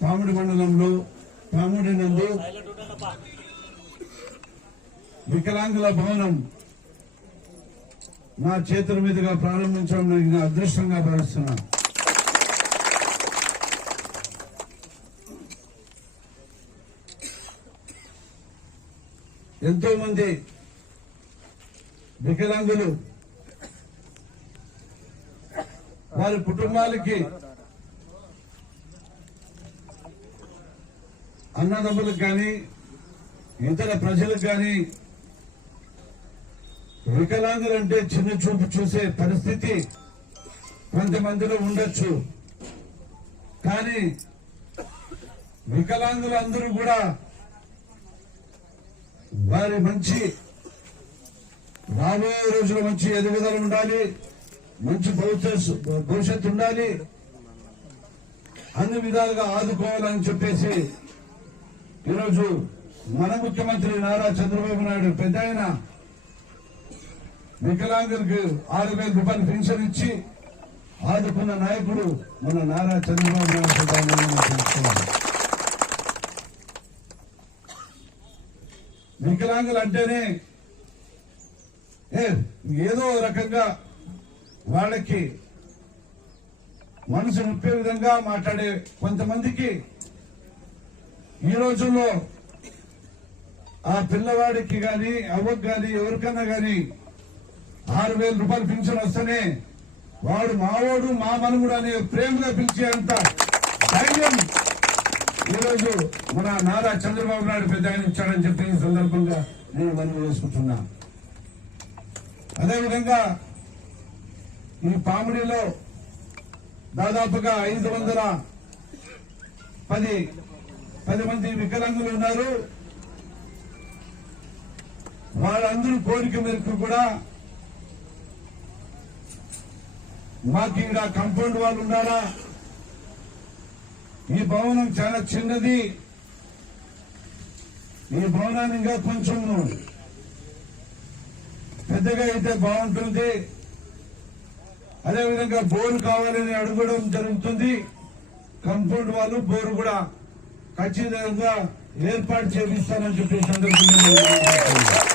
పాముడి మండలంలో పాముడి నందు వికలాంగుల భవనం నా చేతుల మీదుగా ప్రారంభించడం నేను అదృష్టంగా భావిస్తున్నాను ఎంతో మంది వికలాంగులు వారి కుటుంబాలకి అన్నదమ్ములకు కానీ ఇతర ప్రజలకు కానీ వికలాంగులంటే చిన్న చూపు చూసే పరిస్థితి కొంతమందిలో ఉండొచ్చు. కానీ వికలాంగులందరూ కూడా వారి మంచి రాబోయే రోజుల మంచి ఎదుగుదల ఉండాలి మంచి భవిష్యత్తు భవిష్యత్తు ఉండాలి. అన్ని విధాలుగా ఆదుకోవాలని చెప్పేసి ఈరోజు మన ముఖ్యమంత్రి నారా చంద్రబాబు నాయుడు పెద్ద ఆయన వికలాంగులకు ఆరు వేల రూపాయలు పెన్షన్ ఇచ్చి ఆదుకున్న నాయకుడు మన నారా చంద్రబాబు నాయుడు వికలాంగులు అంటేనే ఏ ఏదో రకంగా వాళ్ళకి మనసు నొప్పే విధంగా మాట్లాడే కొంతమందికి ఈ రోజుల్లో ఆ పిల్లవాడికి గాని అవ్వకు గాని ఎవరికన్నా గాని ఆరు వేల రూపాయలు పింఛన్ వస్తేనే వాడు మావోడు మా మనుగుడు అనే ప్రేమగా పిలిచేంత ధైర్యం ఈరోజు మన నారా చంద్రబాబు నాయుడు పెద్ద ఆయన ఇచ్చాడని చెప్పి ఈ సందర్భంగా నేను మనవి చేసుకుంటున్నా. అదేవిధంగా ఈ పామిడిలో దాదాపుగా ఐదు వందల పది పది మంది వికలాంగులు ఉన్నారు. వాళ్ళందరూ కోరిక మేరకు కూడా మాకు ఇక్కడ కంపౌండ్ వాళ్ళు ఉన్నారా? ఈ భవనం చాలా చిన్నది. ఈ భవనాన్ని ఇంకా కొంచెం పెద్దగా అయితే బాగుంటుంది. అదేవిధంగా బోరు కావాలని అడగడం జరుగుతుంది. కంపౌండ్ వాళ్ళు బోరు కూడా ఖచ్చితంగా ఏర్పాటు చేపిస్తానని చెప్పి సందర్భంగా